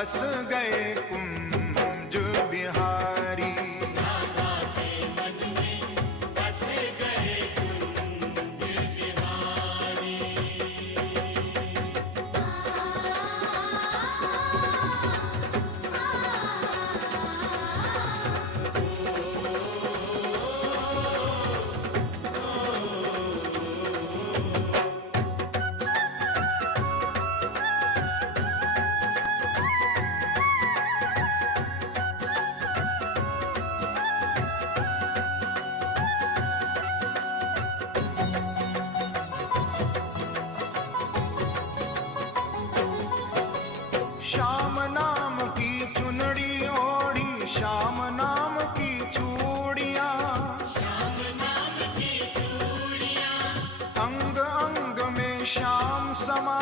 बस गए कुंज बिहारी। राधा के मन में बस गए कुंज बिहारी। श्याम नाम की चुनड़ी ओढ़ी, श्याम नाम की चूड़ियां, श्याम नाम की चूड़ियां, अंग अंग में श्याम समा